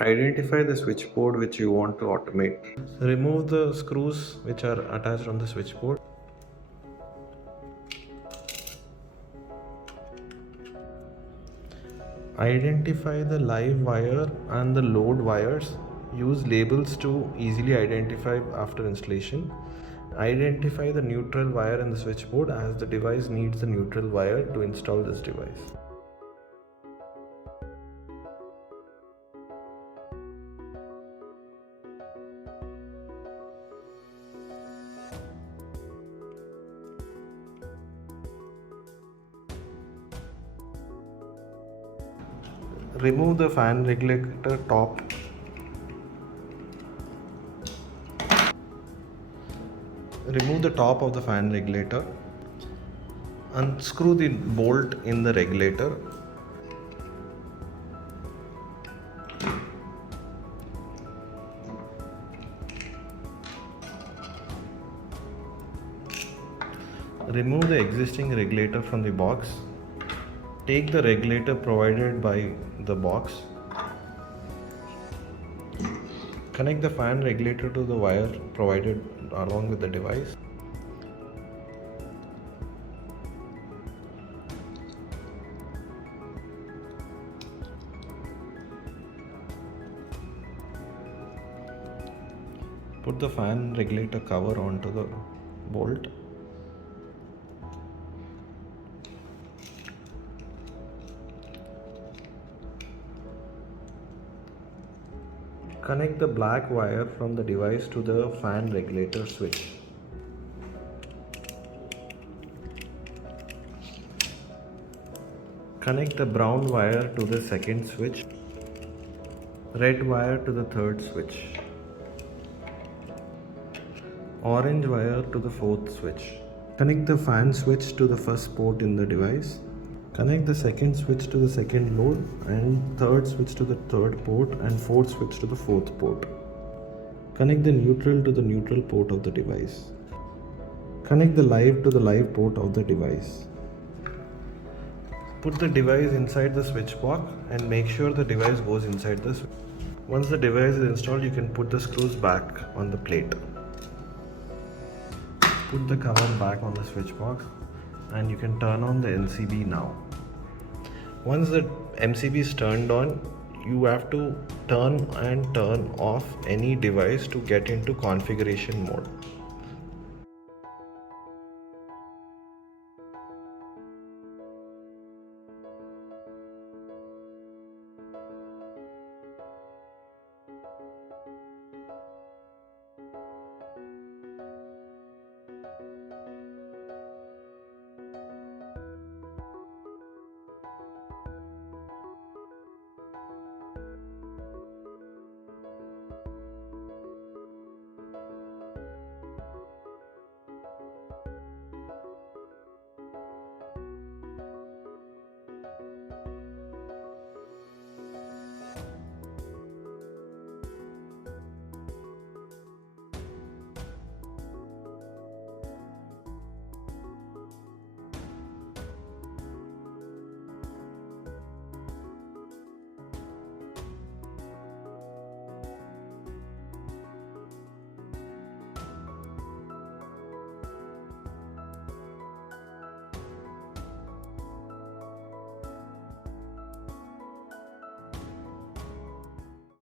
Identify the switchboard which you want to automate. Remove the screws which are attached on the switchboard. Identify the live wire and the load wires. Use labels to easily identify after installation. Identify the neutral wire in the switchboard as the device needs the neutral wire to install this device. Remove the fan regulator top. Remove the top of the fan regulator. Unscrew the bolt in the regulator. Remove the existing regulator from the box. Take the regulator provided by the box. Connect the fan regulator to the wire provided along with the device. Put the fan regulator cover onto the bolt. Connect the black wire from the device to the fan regulator switch. Connect the brown wire to the second switch. Red wire to the third switch. Orange wire to the fourth switch. Connect the fan switch to the first port in the device. Connect the second switch to the second load and third switch to the third port and fourth switch to the fourth port. Connect the neutral to the neutral port of the device. Connect the live to the live port of the device. Put the device inside the switch box and make sure the device goes inside the switch. Once the device is installed, you can put the screws back on the plate. Put the cover back on the switch box and you can turn on the MCB now. Once the MCB is turned on, you have to turn and turn off any device to get into configuration mode.